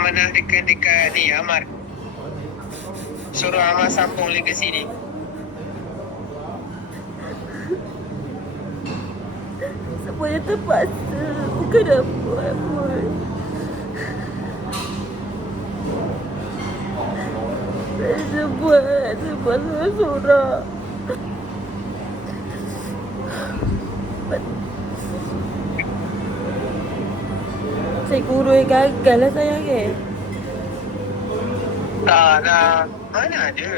amanah dekat ni Amar. Suruh Amar sambung legasi ni. Semuanya terpaksa. Bukan aku buat pun. Saya buat seorang-seorang. Saya guru yang gagal lah sayang Tak lah. Mana ada.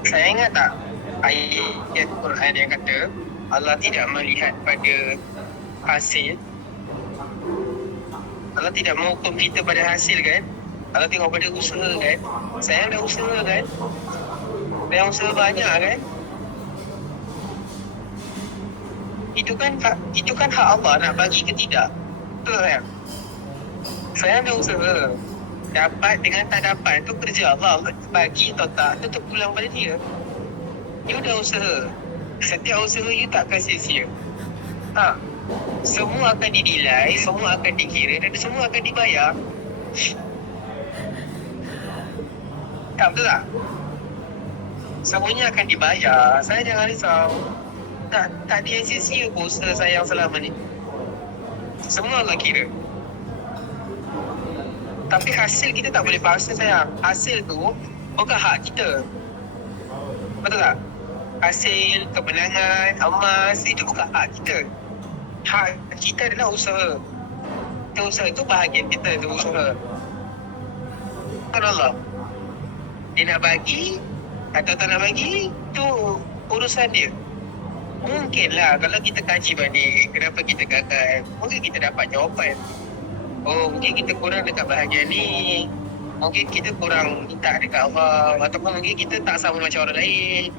Saya ingat tak ayat Quran yang kata Allah tidak melihat pada hasil. Allah tidak menghukum kita pada hasil kan. Allah tengok pada usaha kan. Saya ada usaha kan. Saya usaha banyak kan. Itu kan hak Allah nak bagi ke tidak. Betul kan? Saya ada usaha. Dapat dengan tak dapat tu kerja Allah. Allah bagi atau tak tu terpulang pada dia. You dah usaha. Setiap usaha you takkan sia-sia. Tak. Semua akan dinilai, semua akan dikira dan semua akan dibayar. Tak, betul tak? Semuanya akan dibayar. Saya jangan risau. Tak ada yang sia-sia pun usaha saya yang selama ni. Semua Allah kira. Tapi hasil kita tak boleh paksa sayang. Hasil tu bukan hak kita. Betul tak? Hasil, kemenangan, emas, itu bukan hak kita. Hak kita adalah usaha. Usaha itu bahagian kita, itu usaha. Bukan Allah. Dia nak bagi atau tak nak bagi, itu urusan dia. Mungkinlah kalau kita kaji balik kenapa kita gagal, mungkin kita dapat jawapan. Oh, mungkin kita kurang dekat bahagian ni. Mungkin kita kurang minta dekat Allah. Ataupun mungkin kita tak sama macam orang lain.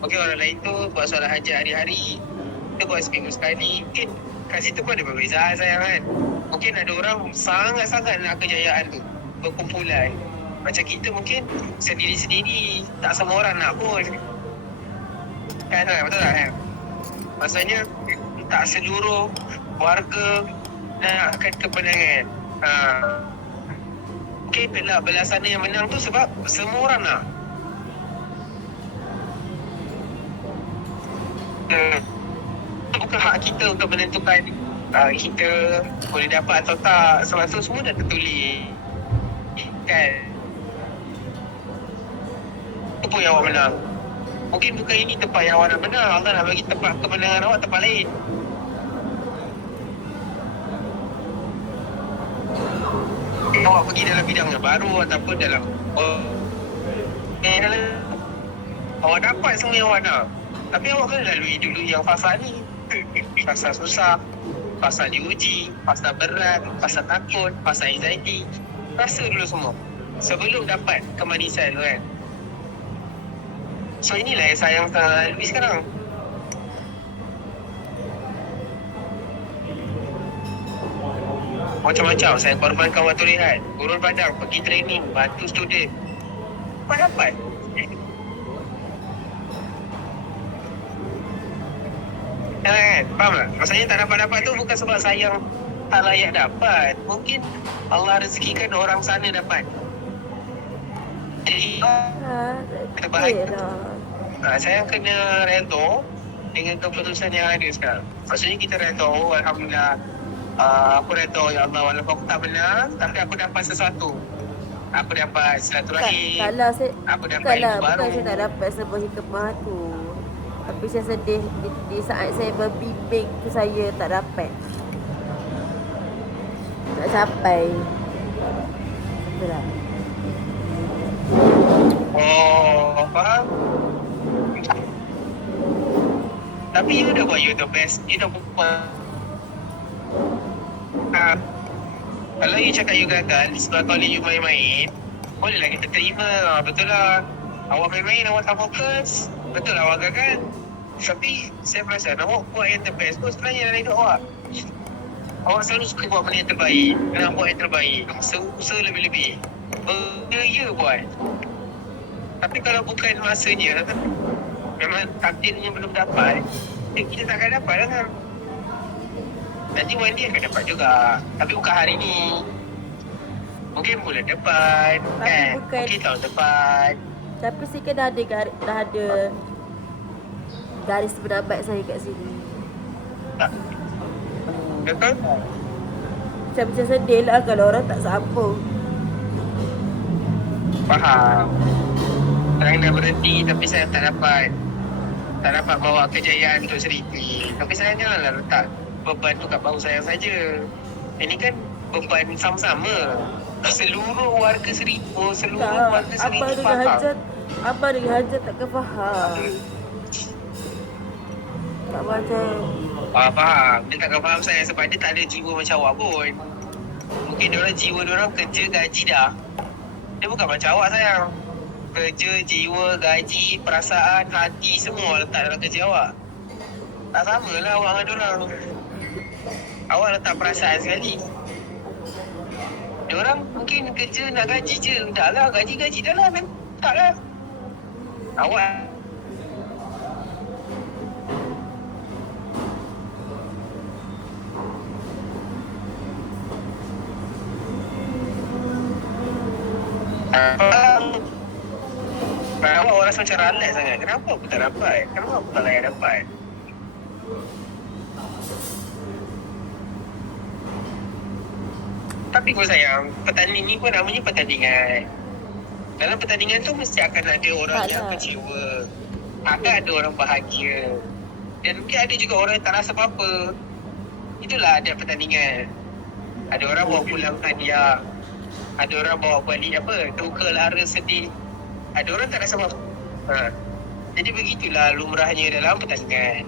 Mungkin orang lain tu buat solat hajat hari-hari, kita buat seminggu sekali. Mungkin kat situ pun ada perbezaan sayang kan. Mungkin ada orang sangat-sangat nak kejayaan tu, berkumpulan. Macam kita mungkin sendiri-sendiri, tak semua orang nak pun. Kan, betul tak kan? Maksudnya tak seluruh warga nakkan kemenangan. Mungkin adalah belasana yang menang tu sebab semua orang nak. Bukan hak kita untuk menentukan kita boleh dapat atau tak. Sebab tu semua dah tertulis kan. Itu pun yang awak menang. Mungkin bukan ini tempat yang awak nak menang. Allah nak bagi tempat kemenangan awak tempat lain. Awak pergi dalam bidang yang baru ataupun dalam awak dapat semua yang awak nak. Tapi awak kena lalui dulu yang fasa ni. Fasa susah, fasa diuji, fasa berat, fasa takut, fasa anxiety. Rasa dulu semua sebelum dapat kemanisan tu kan. So inilah yang saya tengah lalui sekarang. Macam-macam saya korbankan waktu rehat, urut badan, pergi training, bantu student. Apa dapat? Kan? Faham tak? Maksudnya tak dapat-dapat tu bukan sebab sayang tak layak dapat. Mungkin Allah rezekikan orang sana dapat. Jadi kita bahagia. Saya kena redha dengan keputusan yang ada sekarang. Maksudnya kita redha, Alhamdulillah. Aku redha ya Allah, walaupun aku tak menang, tapi aku dapat sesuatu. Aku dapat silaturahim. Aku dapat ilmu baru. Bukan saya tak dapat sebuah hikmah tu. Tapi saya sedih di saat saya berbimbing tu saya tak dapat. Tak sampai. Betul tak? Oh, faham? Tapi you dah buat you the best. You dah buat. Kalau you cakap you gagal sebab kalau you main-main, bolehlah kita terima. Betul lah. Awak main-main, awak tak fokus. Betul lah awak gagal. Tapi saya perasan awak buat yang terbaik pun sebenarnya dalam hidup awak. Awak selalu suka buat benda yang terbaik. Nak buat yang terbaik. Usaha lebih-lebih. Benda ya buat. Tapi kalau bukan masanya, memang takdirnya belum dapat, kita takkan dapat lah kan. Nanti one day akan dapat juga. Tapi bukan hari ni. Mungkin bulan depan, Tapi kan? bukan- Mungkin tahun depan. Tapi saya kan dah ada garis penambat saya kat sini. Tak. Betul? Macam sedih lah kalau orang tak sambung. Faham. Saya dah berhenti tapi saya tak dapat bawa kejayaan untuk Seriti. Tapi saya janganlah letak beban tu kat bahu saya saja. Ini kan beban sama-sama. Seluruh warga Seribu, seluruh Tak, warga Seribu Abang dengan Hajat, Abang dengan Hajat takkan faham. Tak macam Faham. Dia takkan faham saya sebab dia tak ada jiwa macam awak pun. Mungkin jiwa diorang kerja gaji dah. Dia bukan macam awak sayang. Kerja, jiwa, gaji, perasaan, hati semua letak dalam kerja awak. Tak sama lah awak dengan diorang. Awak letak perasaan sekali. Diorang mungkin kerja nak gaji je. Dah lah, gaji-gaji dah lah. Tak lah. Awak awak rasa macam ralat sangat. Kenapa aku tak dapat? Kenapa aku tak layak dapat? Tapi kau sayang, pertandingan ni pun namanya pertandingan. Dalam pertandingan tu mesti akan ada orang yang kecewa. Akan ada orang bahagia. Dan mungkin ada juga orang yang tak rasa apa-apa. Itulah ada pertandingan. Ada orang bawa pulang hadiah. Ada orang bawa balik duka, lara, sedih. Ada orang tak rasa apa-apa. Jadi begitulah lumrahnya dalam pertandingan.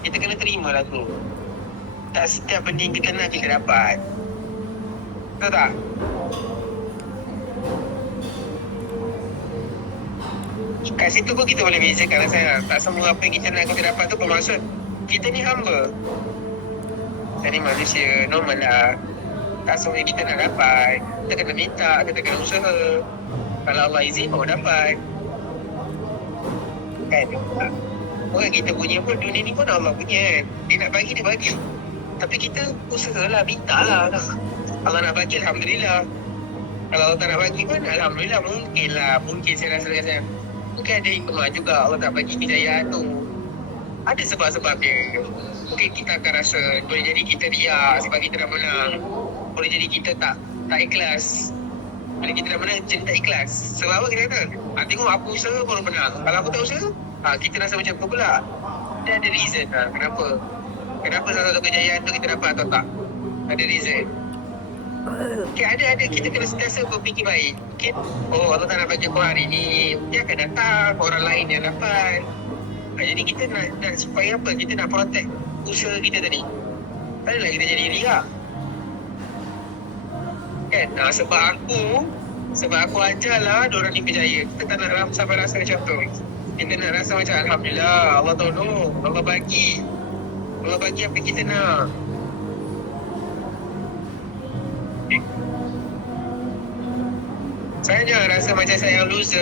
Kita kena terima lah tu. Tak setiap benda yang kita nak kita dapat. Betul tak? Kat situ pun kita boleh bezakan lah sayang. Tak semua apa yang kita nak kita dapat tu bermaksud kita ni hamba. Kita ni manusia normal lah. Tak semua yang kita nak dapat. Kita kena minta, kita kena usaha. Kalau Allah izin baru dapat. Kan? Bukan kita punya pun, dunia ni pun Allah punya. Dia nak bagi, dia bagi. Tapi kita usahalah, minta lah. Allah nak bagi, Alhamdulillah. Kalau Allah tak nak bagi pun, Alhamdulillah. Mungkin saya rasa dengan saya. Mungkin ada hikmah juga Allah tak bagi kejayaan tu. Ada sebab-sebab dia. Mungkin kita akan rasa boleh jadi kita riak sebab kita dah menang. Boleh jadi kita tak ikhlas. Bila kita dah menang, jadi tak ikhlas. Sebab apa kita kata? Tengok aku usaha baru menang. Kalau aku tak usaha, kita rasa macam tu pula. Dia ada reason lah. Kenapa salah satu kejayaan tu kita dapat atau tak? Ada reason. Okay, ada kita kena sentiasa berfikir baik. Okay? Oh, Allah tak nak bagi kau hari ni. Dia akan datang orang lain yang dapat. Jadi kita nak supaya apa? Kita nak protect usaha kita tadi. Tak adalah kita jadi riak. Kan? Sebab aku ajarlah diorang ni berjaya. Kita tak nak sampai rasa macam tu. Kita nak rasa macam Alhamdulillah, Allah tolong, Allah bagi apa yang kita nak. Saya jangan rasa macam saya loser.